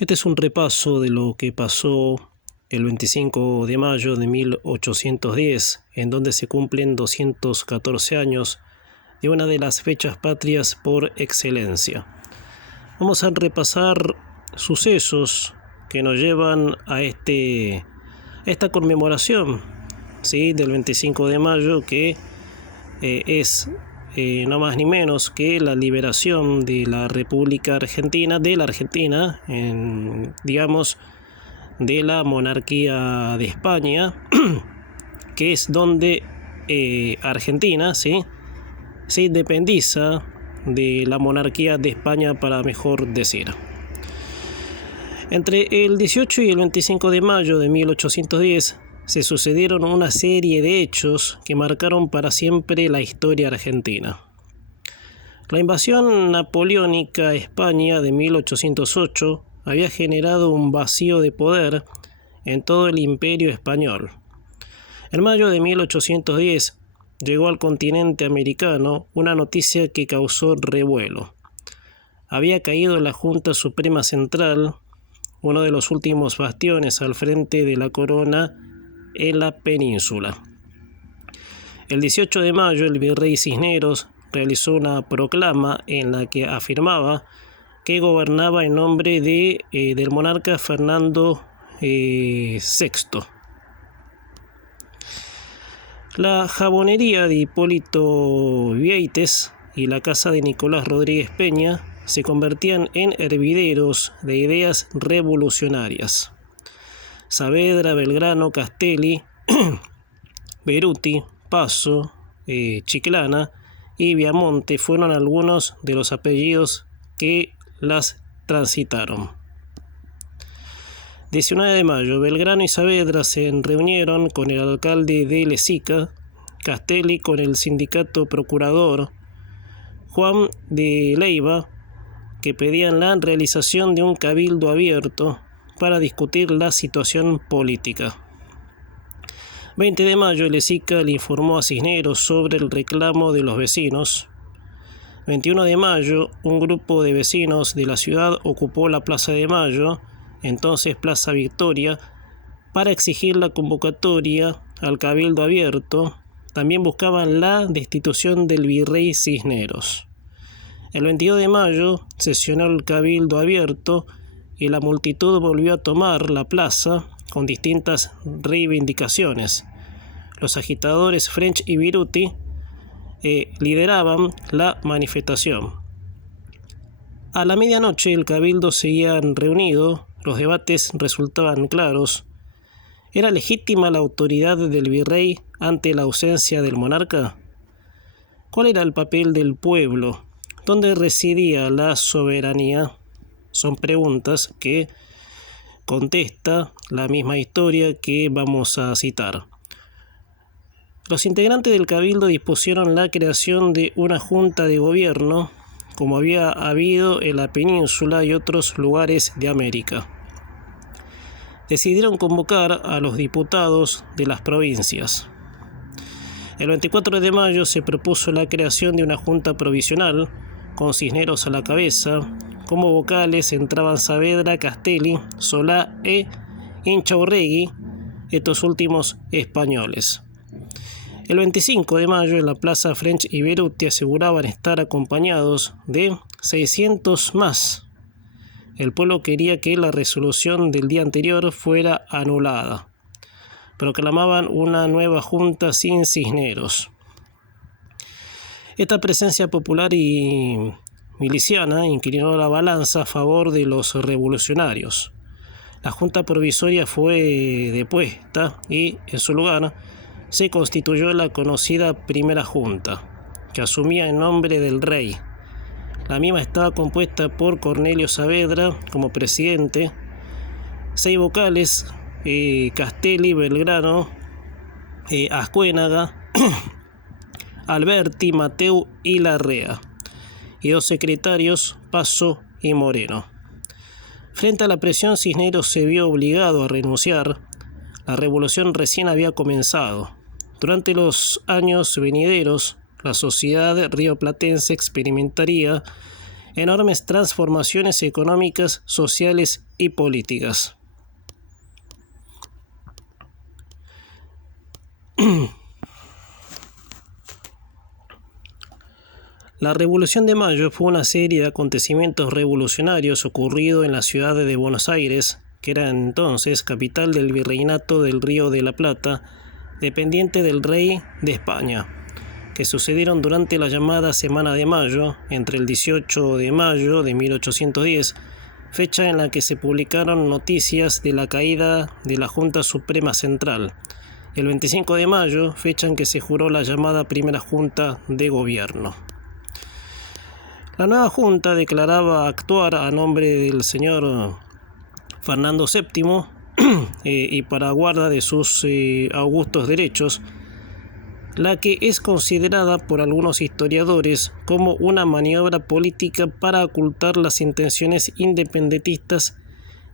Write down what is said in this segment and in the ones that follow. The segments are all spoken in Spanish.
Este es un repaso de lo que pasó el 25 de mayo de 1810, en donde se cumplen 214 años de una de las fechas patrias por excelencia. Vamos a repasar sucesos que nos llevan a esta conmemoración, ¿sí?, del 25 de mayo, que es no más ni menos que la liberación de la República Argentina, de la Argentina, digamos, de la monarquía de España, que es donde Argentina, ¿sí?, se independiza de la monarquía de España, para mejor decir. Entre el 18 y el 25 de mayo de 1810 se sucedieron una serie de hechos que marcaron para siempre la historia argentina. La invasión napoleónica a España de 1808 había generado un vacío de poder en todo el imperio español. En mayo de 1810 llegó al continente americano una noticia que causó revuelo. Había caído la Junta Suprema Central, uno de los últimos bastiones al frente de la corona en la península. El 18 de mayo el virrey Cisneros realizó una proclama en la que afirmaba que gobernaba en nombre del monarca Fernando VI. La jabonería de Hipólito Vieites y la casa de Nicolás Rodríguez Peña se convertían en hervideros de ideas revolucionarias. Saavedra, Belgrano, Castelli, Beruti, Paso, Chiclana y Viamonte fueron algunos de los apellidos que las transitaron. 19 de mayo, Belgrano y Saavedra se reunieron con el alcalde de Lezica, Castelli con el sindicato procurador, Juan de Leiva, que pedían la realización de un cabildo abierto para discutir la situación política. 20 de mayo, Lezica le informó a Cisneros sobre el reclamo de los vecinos. 21 de mayo, un grupo de vecinos de la ciudad ocupó la Plaza de Mayo, entonces Plaza Victoria, para exigir la convocatoria al cabildo abierto. También buscaban la destitución del virrey Cisneros. El 22 de mayo sesionó el cabildo abierto y la multitud volvió a tomar la plaza con distintas reivindicaciones. Los agitadores French y Viruti lideraban la manifestación. A la medianoche el cabildo seguía reunido, los debates resultaban claros. ¿Era legítima la autoridad del virrey ante la ausencia del monarca? ¿Cuál era el papel del pueblo? ¿Dónde residía la soberanía? Son preguntas que contesta la misma historia que vamos a citar. Los integrantes del cabildo dispusieron la creación de una junta de gobierno, como había habido en la península y otros lugares de América. Decidieron convocar a los diputados de las provincias. El 24 de mayo se propuso la creación de una junta provisional, con Cisneros a la cabeza. Como vocales entraban Saavedra, Castelli, Solá e Inchaurregui, estos últimos españoles. El 25 de mayo en la plaza French y Beruti aseguraban estar acompañados de 600 más. El pueblo quería que la resolución del día anterior fuera anulada. Proclamaban una nueva junta sin Cisneros. Esta presencia popular y miliciana inclinó la balanza a favor de los revolucionarios. La junta provisoria fue depuesta y, en su lugar, se constituyó la conocida Primera Junta, que asumía el nombre del rey. La misma estaba compuesta por Cornelio Saavedra como presidente, 6 vocales, Castelli, Belgrano, Ascuénaga, Alberti, Mateu y Larrea, y 2 secretarios, Paso y Moreno. Frente a la presión, Cisneros se vio obligado a renunciar. La revolución recién había comenzado. Durante los años venideros, la sociedad rioplatense experimentaría enormes transformaciones económicas, sociales y políticas. La Revolución de Mayo fue una serie de acontecimientos revolucionarios ocurridos en la ciudad de Buenos Aires, que era entonces capital del Virreinato del Río de la Plata, dependiente del rey de España, que sucedieron durante la llamada Semana de Mayo, entre el 18 de mayo de 1810, fecha en la que se publicaron noticias de la caída de la Junta Suprema Central, y el 25 de mayo, fecha en que se juró la llamada Primera Junta de Gobierno. La nueva Junta declaraba actuar a nombre del señor Fernando VII y para guarda de sus augustos derechos, la que es considerada por algunos historiadores como una maniobra política para ocultar las intenciones independentistas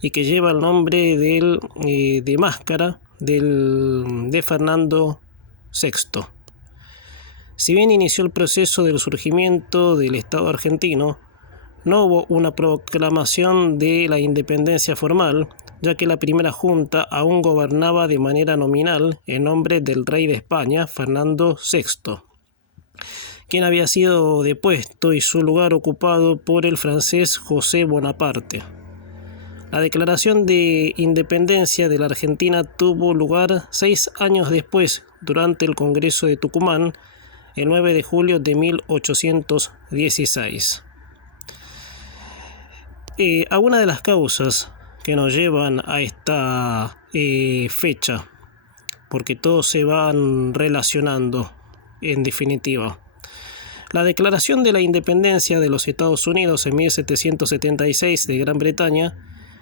y que lleva el nombre de máscara de Fernando VI. Si bien inició el proceso del surgimiento del Estado argentino, no hubo una proclamación de la independencia formal, ya que la primera junta aún gobernaba de manera nominal en nombre del rey de España, Fernando VI, quien había sido depuesto y su lugar ocupado por el francés José Bonaparte. La declaración de independencia de la Argentina tuvo lugar 6 años después, durante el Congreso de Tucumán, el 9 de julio de 1816. Algunas de las causas que nos llevan a esta fecha, porque todos se van relacionando en definitiva. La declaración de la independencia de los Estados Unidos en 1776 de Gran Bretaña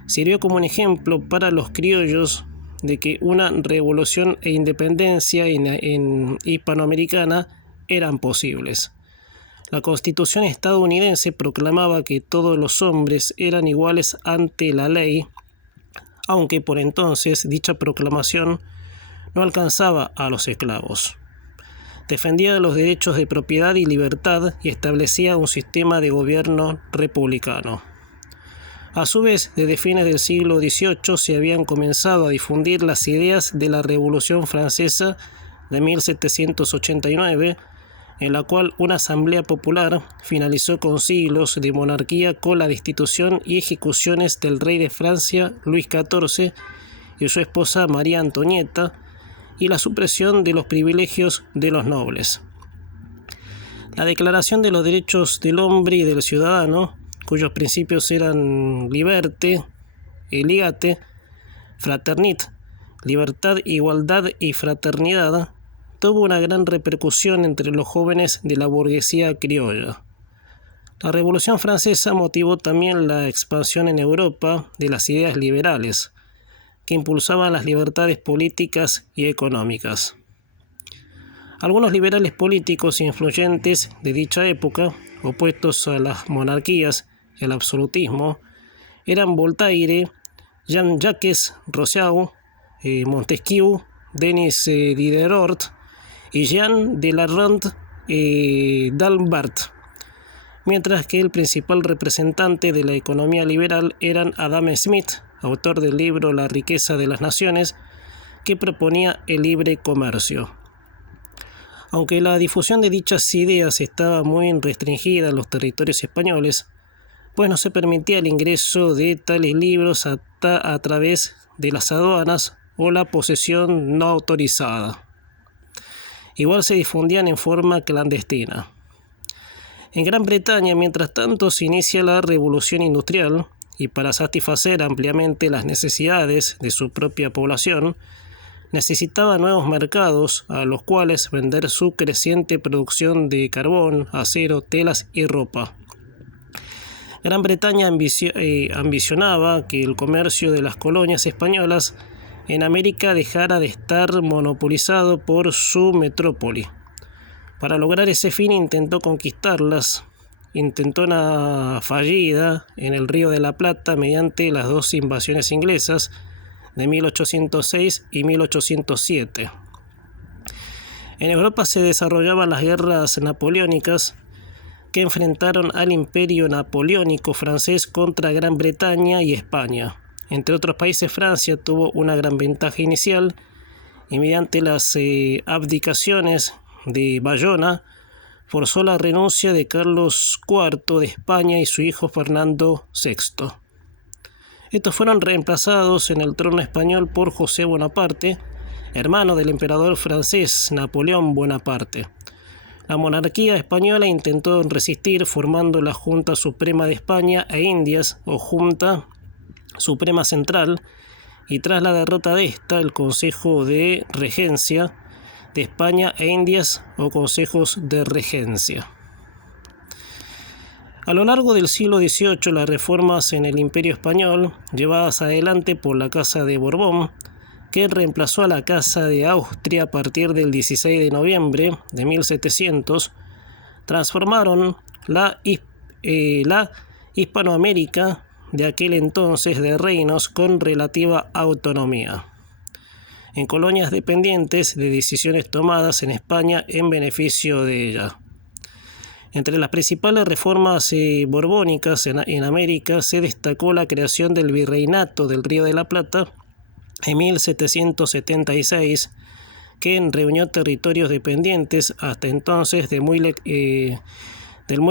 sirvió como un ejemplo para los criollos de que una revolución e independencia en hispanoamericana eran posibles. La Constitución estadounidense proclamaba que todos los hombres eran iguales ante la ley, aunque por entonces dicha proclamación no alcanzaba a los esclavos. Defendía los derechos de propiedad y libertad y establecía un sistema de gobierno republicano. A su vez, desde fines del siglo XVIII se habían comenzado a difundir las ideas de la Revolución Francesa de 1789, en la cual una asamblea popular finalizó con siglos de monarquía con la destitución y ejecuciones del rey de Francia, Luis XIV, y su esposa María Antonieta, y la supresión de los privilegios de los nobles. La Declaración de los Derechos del Hombre y del Ciudadano, cuyos principios eran liberté, eligate, fraternit, libertad, igualdad y fraternidad, tuvo una gran repercusión entre los jóvenes de la burguesía criolla. La Revolución Francesa motivó también la expansión en Europa de las ideas liberales, que impulsaban las libertades políticas y económicas. Algunos liberales políticos influyentes de dicha época, opuestos a las monarquías y al absolutismo, eran Voltaire, Jean-Jacques Rousseau, Montesquieu, Denis Diderot y Jean de la Ronde d'Alembert, mientras que el principal representante de la economía liberal era Adam Smith, autor del libro La riqueza de las naciones, que proponía el libre comercio. Aunque la difusión de dichas ideas estaba muy restringida en los territorios españoles, pues no se permitía el ingreso de tales libros a través de las aduanas o la posesión no autorizada. Igual se difundían en forma clandestina. En Gran Bretaña, mientras tanto, se inicia la Revolución Industrial y para satisfacer ampliamente las necesidades de su propia población, necesitaba nuevos mercados a los cuales vender su creciente producción de carbón, acero, telas y ropa. Gran Bretaña ambicionaba que el comercio de las colonias españolas en América dejara de estar monopolizado por su metrópoli. Para lograr ese fin intentó conquistarlas, intentona fallida en el Río de la Plata mediante las 2 invasiones inglesas de 1806 y 1807. En Europa se desarrollaban las guerras napoleónicas, que enfrentaron al imperio napoleónico francés contra Gran Bretaña y España. Entre otros países, Francia tuvo una gran ventaja inicial y mediante las abdicaciones de Bayona forzó la renuncia de Carlos IV de España y su hijo Fernando VI. Estos fueron reemplazados en el trono español por José Bonaparte, hermano del emperador francés Napoleón Bonaparte. La monarquía española intentó resistir formando la Junta Suprema de España e Indias o Junta Suprema Central, y tras la derrota de esta, el Consejo de Regencia de España e Indias o Consejos de Regencia. A lo largo del siglo XVIII, las reformas en el Imperio Español, llevadas adelante por la Casa de Borbón, que reemplazó a la Casa de Austria a partir del 16 de noviembre de 1700, transformaron la Hispanoamérica de aquel entonces de reinos con relativa autonomía en colonias dependientes de decisiones tomadas en España en beneficio de ella. Entre las principales reformas borbónicas en América se destacó la creación del Virreinato del Río de la Plata en 1776, que reunió territorios dependientes hasta entonces del muy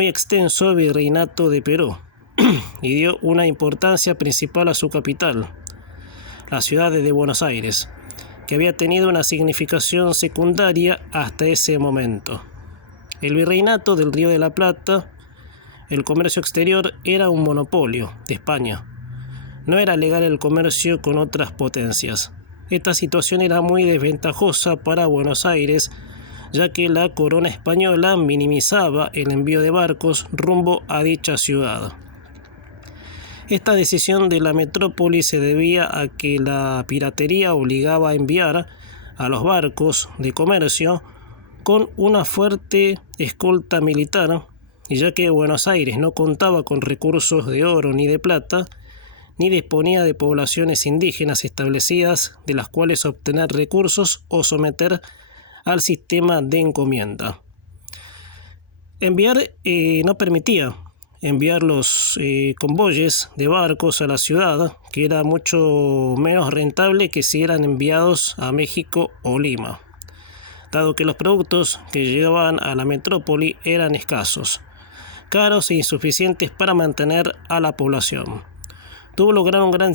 extenso Virreinato de Perú y dio una importancia principal a su capital, la ciudad de Buenos Aires, que había tenido una significación secundaria hasta ese momento. El Virreinato del Río de la Plata, el comercio exterior era un monopolio de España. No era legal el comercio con otras potencias. Esta situación era muy desventajosa para Buenos Aires, ya que la corona española minimizaba el envío de barcos rumbo a dicha ciudad. Esta decisión de la metrópoli se debía a que la piratería obligaba a enviar a los barcos de comercio con una fuerte escolta militar, y ya que Buenos Aires no contaba con recursos de oro ni de plata, ni disponía de poblaciones indígenas establecidas de las cuales obtener recursos o someter al sistema de encomienda. No permitía enviar los convoyes de barcos a la ciudad, que era mucho menos rentable que si eran enviados a México o Lima, dado que los productos que llegaban a la metrópoli eran escasos, caros e insuficientes para mantener a la población. Tuvo lugar un gran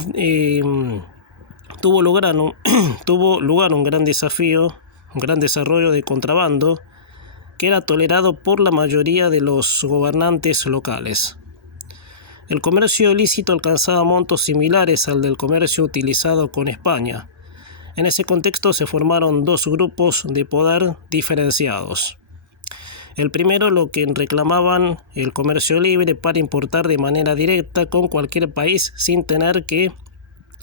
desarrollo de contrabando que era tolerado por la mayoría de los gobernantes locales. El comercio ilícito alcanzaba montos similares al del comercio utilizado con España. En ese contexto se formaron dos grupos de poder diferenciados. El primero, lo que reclamaban el comercio libre para importar de manera directa con cualquier país sin tener que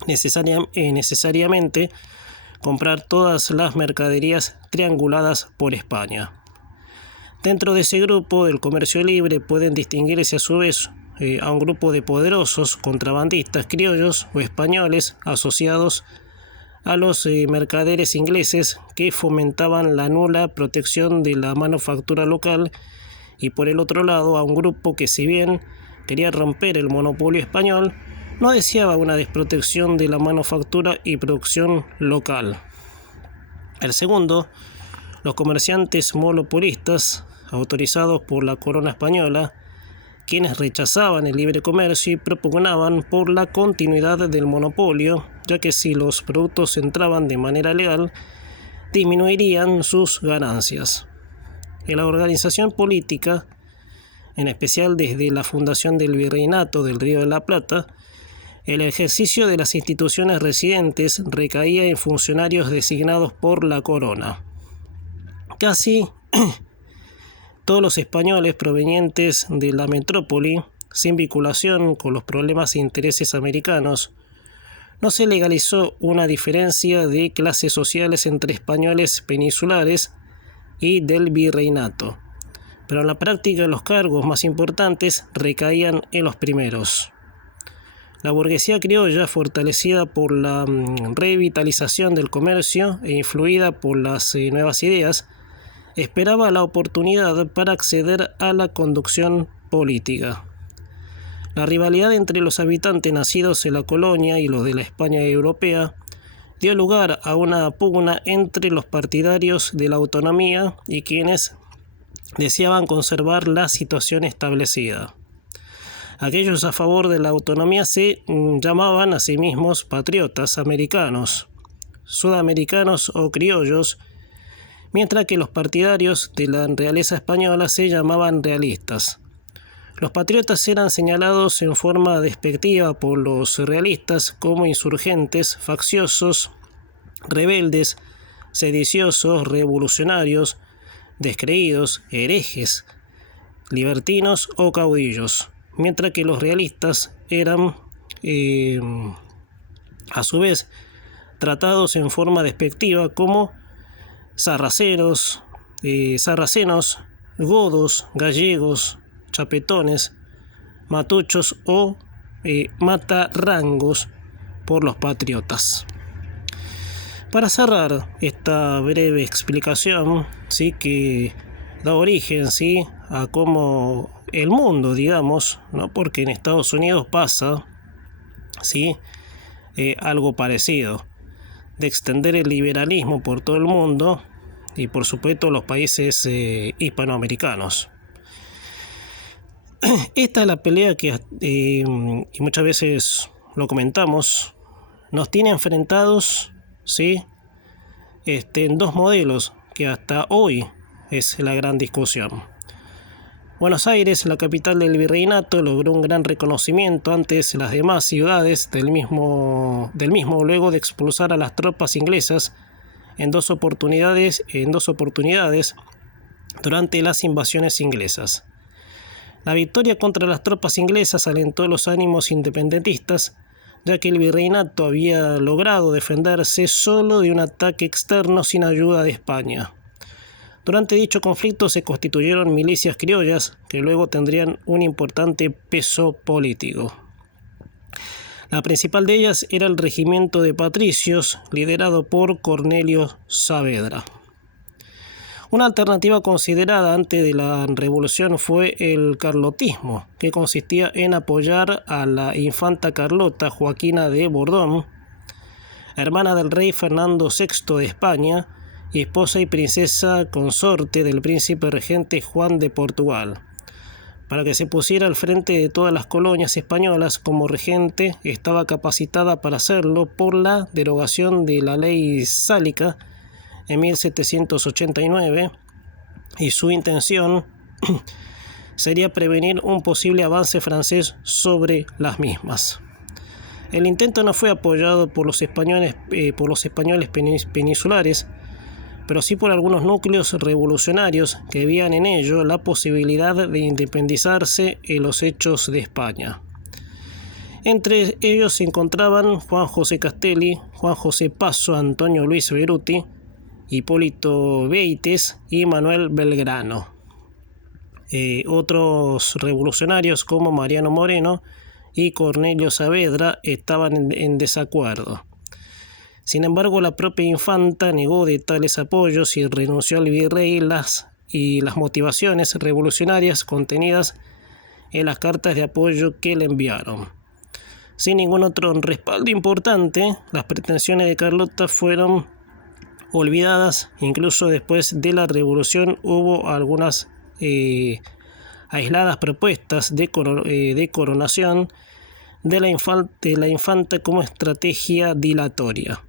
necesariamente comprar todas las mercaderías trianguladas por España. Dentro de ese grupo del comercio libre pueden distinguirse a su vez a un grupo de poderosos contrabandistas criollos o españoles asociados a los mercaderes ingleses que fomentaban la nula protección de la manufactura local, y por el otro lado a un grupo que, si bien quería romper el monopolio español, no deseaba una desprotección de la manufactura y producción local. El segundo, los comerciantes monopolistas autorizados por la corona española, quienes rechazaban el libre comercio y propugnaban por la continuidad del monopolio, ya que si los productos entraban de manera legal, disminuirían sus ganancias. En la organización política, en especial desde la fundación del Virreinato del Río de la Plata, el ejercicio de las instituciones residentes recaía en funcionarios designados por la corona. Casi todos los españoles provenientes de la metrópoli, sin vinculación con los problemas e intereses americanos, no se legalizó una diferencia de clases sociales entre españoles peninsulares y del virreinato, pero en la práctica los cargos más importantes recaían en los primeros. La burguesía criolla, fortalecida por la revitalización del comercio e influida por las nuevas ideas, esperaba la oportunidad para acceder a la conducción política. La rivalidad entre los habitantes nacidos en la colonia y los de la España europea dio lugar a una pugna entre los partidarios de la autonomía y quienes deseaban conservar la situación establecida. Aquellos a favor de la autonomía se llamaban a sí mismos patriotas americanos, sudamericanos o criollos, mientras que los partidarios de la realeza española se llamaban realistas. Los patriotas eran señalados en forma despectiva por los realistas como insurgentes, facciosos, rebeldes, sediciosos, revolucionarios, descreídos, herejes, libertinos o caudillos, mientras que los realistas eran, a su vez, tratados en forma despectiva como sarracenos, godos, gallegos, chapetones, matuchos o matarrangos por los patriotas. Para cerrar esta breve explicación, ¿sí?, que da origen, ¿sí?, a cómo el mundo, digamos, ¿no?, porque en Estados Unidos pasa, ¿sí?, algo parecido, de extender el liberalismo por todo el mundo y por supuesto los países hispanoamericanos. Esta es la pelea que, y muchas veces lo comentamos, nos tiene enfrentados, ¿sí?, en dos modelos que hasta hoy es la gran discusión. Buenos Aires, la capital del virreinato, logró un gran reconocimiento ante las demás ciudades del mismo luego de expulsar a las tropas inglesas en dos oportunidades durante las invasiones inglesas. La victoria contra las tropas inglesas alentó los ánimos independentistas, ya que el virreinato había logrado defenderse solo de un ataque externo sin ayuda de España. Durante dicho conflicto se constituyeron milicias criollas que luego tendrían un importante peso político. La principal de ellas era el regimiento de patricios liderado por Cornelio Saavedra. Una alternativa considerada antes de la revolución fue el carlotismo, que consistía en apoyar a la infanta Carlota Joaquina de Borbón, hermana del rey Fernando VI de España y esposa y princesa consorte del príncipe regente Juan de Portugal. Para que se pusiera al frente de todas las colonias españolas como regente, estaba capacitada para hacerlo por la derogación de la ley sálica en 1789, y su intención sería prevenir un posible avance francés sobre las mismas. El intento no fue apoyado por los españoles peninsulares, pero sí por algunos núcleos revolucionarios que veían en ello la posibilidad de independizarse en los hechos de España. Entre ellos se encontraban Juan José Castelli, Juan José Paso, Antonio Luis Beruti, Hipólito Beites y Manuel Belgrano. Otros revolucionarios como Mariano Moreno y Cornelio Saavedra estaban en desacuerdo. Sin embargo, la propia infanta negó de tales apoyos y renunció al virrey las motivaciones revolucionarias contenidas en las cartas de apoyo que le enviaron. Sin ningún otro respaldo importante, las pretensiones de Carlota fueron olvidadas. Incluso después de la revolución hubo algunas aisladas propuestas de coronación de la infanta como estrategia dilatoria,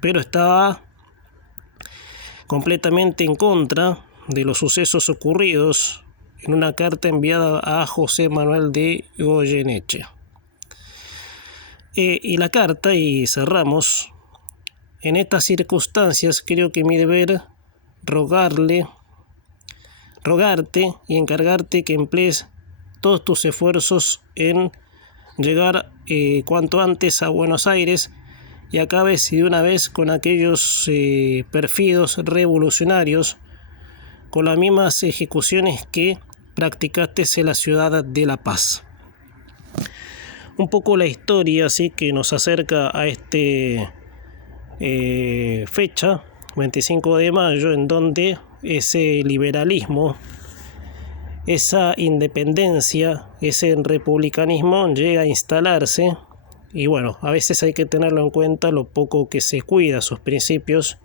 pero estaba completamente en contra de los sucesos ocurridos en una carta enviada a José Manuel de Goyeneche. Y la carta, y cerramos: en estas circunstancias creo que mi deber rogarte y encargarte que emplees todos tus esfuerzos en llegar cuanto antes a Buenos Aires y acabes de una vez con aquellos pérfidos revolucionarios, con las mismas ejecuciones que practicaste en la ciudad de La Paz. Un poco la historia, así que nos acerca a fecha, 25 de mayo, en donde ese liberalismo, esa independencia, ese republicanismo llega a instalarse. Y bueno, a veces hay que tenerlo en cuenta lo poco que se cuida sus principios,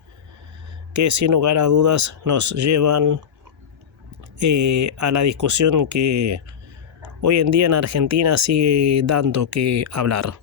que sin lugar a dudas nos llevan a la discusión que hoy en día en Argentina sigue dando que hablar.